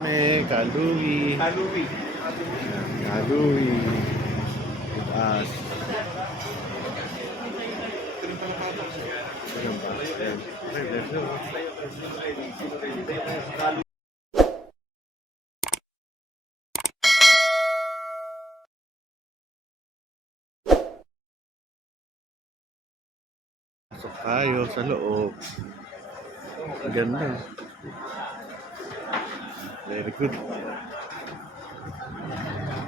Kalui. Kalui. Kalui. With us. Ano ba? Ayan. Okay, let's go. Pasok tayo sa loob. Ang ganda. Very good.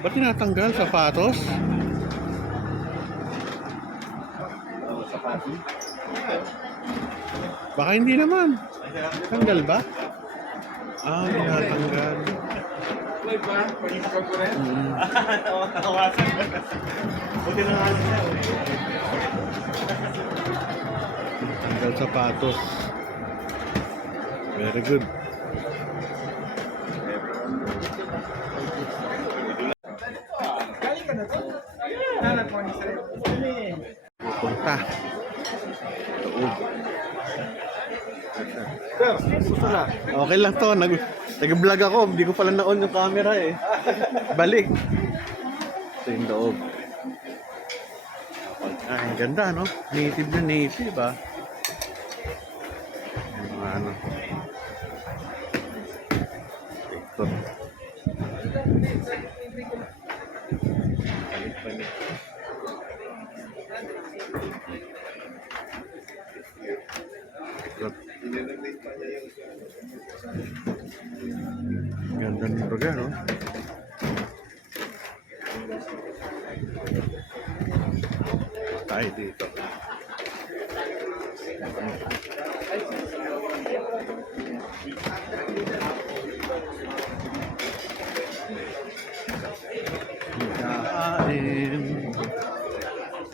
Ba't tinatanggal sapatos? Baka hindi naman. Tanggal ba? Ah, tinatanggal. Tawasan. Buti na nga siya. Tanggal sapatos. Very good. Pupunta. Loob. Okay lang to. Nag-vlog ako. Hindi ko pala na-on yung camera eh. Balik. Ito yung loob. Ay, ang ganda no? Native na native ah. Yung mga ano. Ito. Balik-balik. Ganda ng lugar, no? Tayo dito. Kain.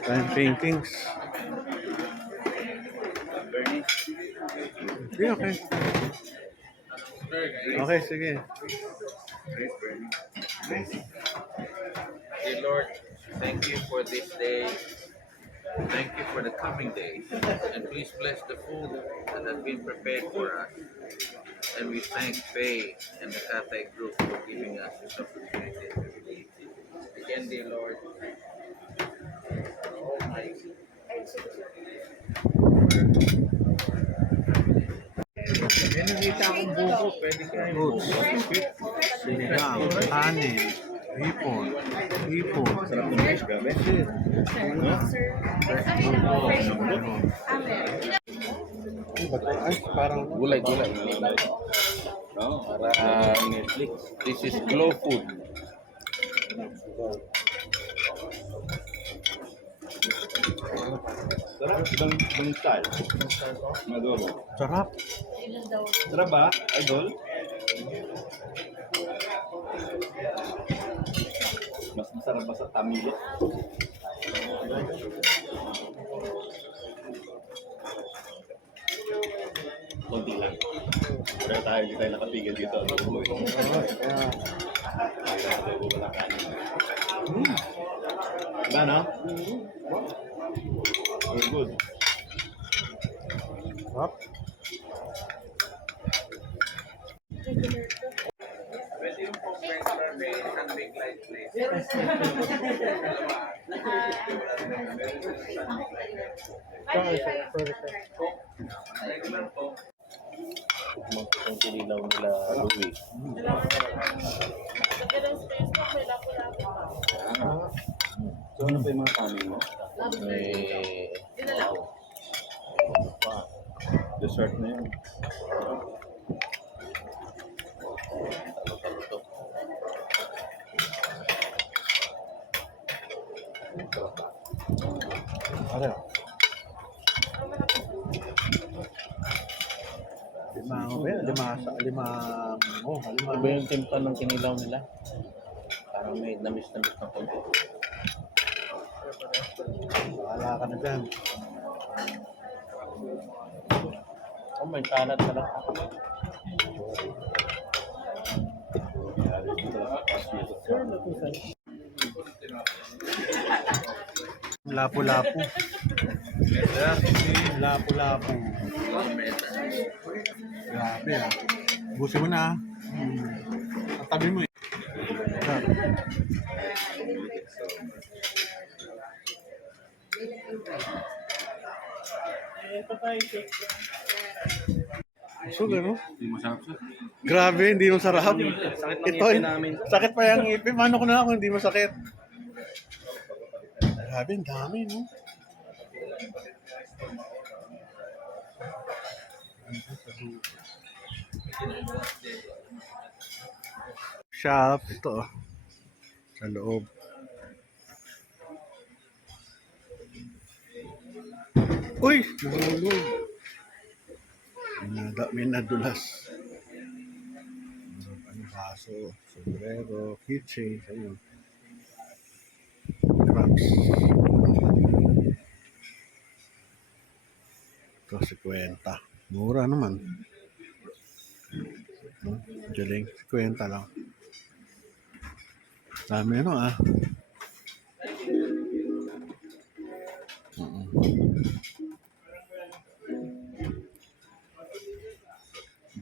Kain paintings. Okay, okay. Okay, sige. Dear Lord, thank you for this day. Thank you for the coming days. And please bless the food that has been prepared for us. And we thank Faye and the Catholic group for giving us this opportunity. Again, dear Lord, Almighty. May nakita akong buko. Pwede kayo. Fruits. Sinigang. Kanin. Hipon. Hipon. Sarap ng fish, gabi. Ay, parang Gulay. No? Para Netflix. This is Glow Food. Sarap. Ibang style. Madobo. sarap. Sarap ba, Idol? Mas masarap ba sa Tamilo? Konti lang. Pero tayo, hindi tayo nakapigil dito. Diba, no? Very good. Sarap. Pwede yung po friends are may isang big light please. Regular po. Ang kinilaw nila, Louis. So, ano pa yung mga kanin mo? Dessert na yun. Ano? Lima. Iba yung timpla ng kinilaw nila. Parang may namis-namis na konti. Bahala ka na dyan. Oh, may salad pala. Lapu-lapu. Lapu-lapu. Grabe ah. Busin mo na ah. Sabi mo eh. So, gano'n? Hindi masarap sir. Grabe, hindi masarap. Sakit ng Ito, ngipin namin. sakit pa yung ngipin. Paano ko na ako hindi masakit? Grabe, ang dami, no? Shop, ito oh. Sa loob. Uy! Nahulog. May nadulas. Ano, kaso, sombrero, keychain, ayun. Wraps. Ito, 50. Mura naman. Galing, 50 lang. Dami ano ah.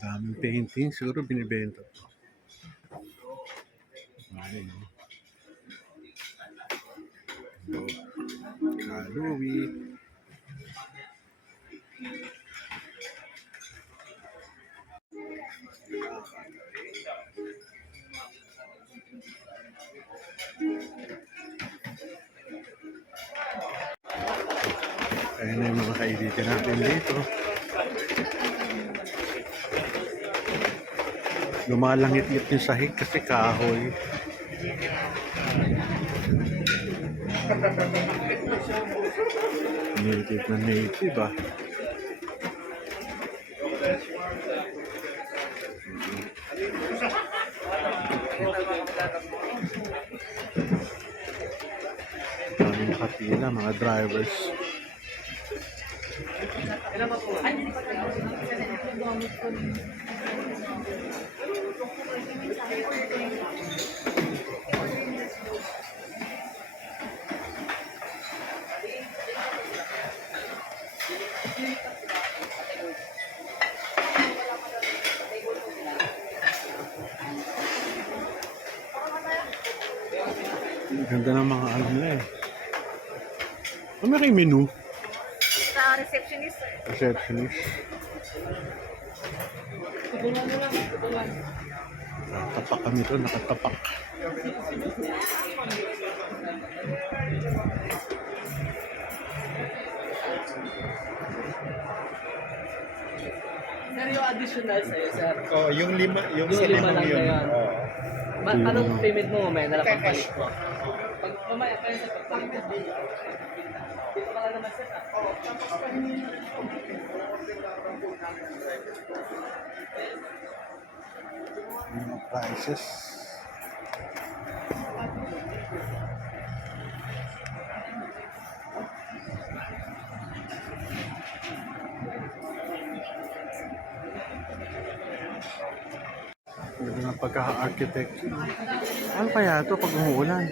Daming painting, siguro binibenta to. Ayun. Halloween. Ayan na yung mga kaibigan natin dito. Lumalangit-ngit yung sahig kasi kahoy. Native na native ah. Daming nakapila, mga drivers. Ganda ng mga alam nila eh. Ano may menu? Sa receptionist, sir. Receptionist. Nakatapak kami doon, nakatapak. Sir, yung additional sa'yo, sir. Oh, yung lima, yung, Yung sa lima limang lang yun. na yan. Oo. Anong payment mo mamaya? Nalapagpalit mo. Pag mamaya pa yun sa pagpalit. Dito ka lang naman, sir. Mga prices. Ganda ng pagka-architecture. Ano kaya ito pag umuulan?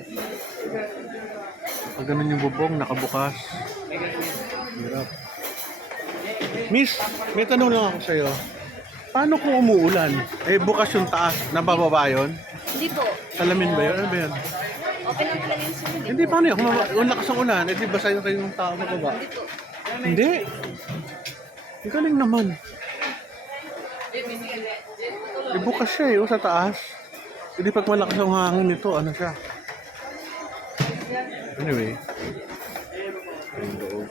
Pag ganun yung bubong, nakabukas. Hirap. Miss, may tanong lang ako sa'yo. Paano kung umuulan? Eh, bukas yung taas. Nabababa yun? Hindi po. Salamin ba yun? Ano ba yun? Open ang talaga yung sunod. Hindi, paano yun? Kung lakas ang ulan, eh di basa yung kayong tao sa baba? Hindi po. Hindi. Ang galing naman. Eh, bukas siya eh, o sa taas. Hindi pag malakas ang hangin nito, ano siya? Anyway. Yung loob.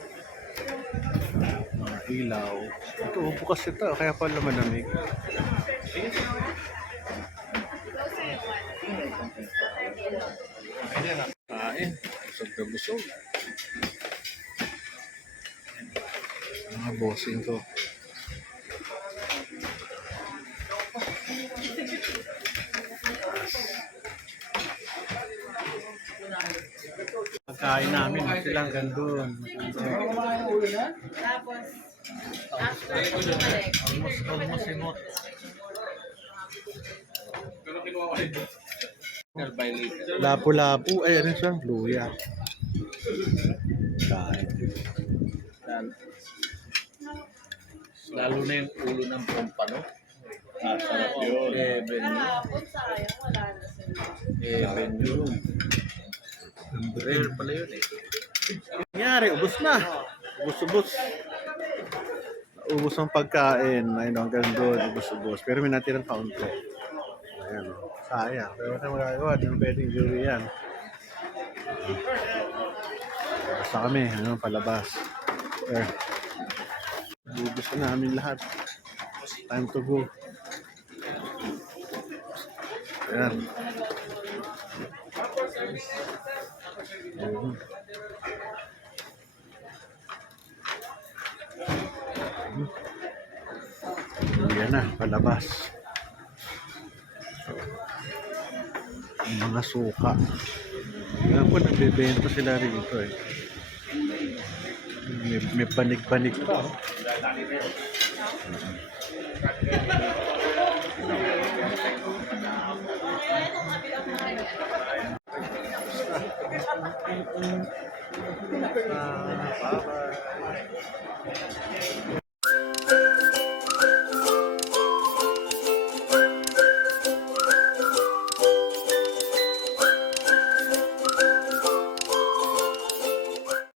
Mga ilaw. Ito, bukas ito, kaya pala malamig. Kain. Busog na busog. Mga bossing ko. Pagkain namin, silang gandun. Tapos, after bumalik. Almost simot. By later. Lapu-lapu. Ay, ano siya? Luya. Kain. Yan. Lalo na yung ulo ng pompano. Ah, sarap yun. Kahapon, sayang, wala venue. Rare pala yun eh. Nangyari, ubos na. Ubos-ubos. Ubos ang pagkain. Ayun, hanggang doon, ubos-ubos. Pero may natirang kaunti. Ayan, sayang. Pero wala magagawa, di mo pwedeng jury yan. Basta kami, palabas. Ubos na namin lahat. Time to go. Ayan. Mhm. Yan na, palabas. Ang mga suka. Alam ko, nagbebenta sila rito eh. May panig-panig pa. Bye-bye.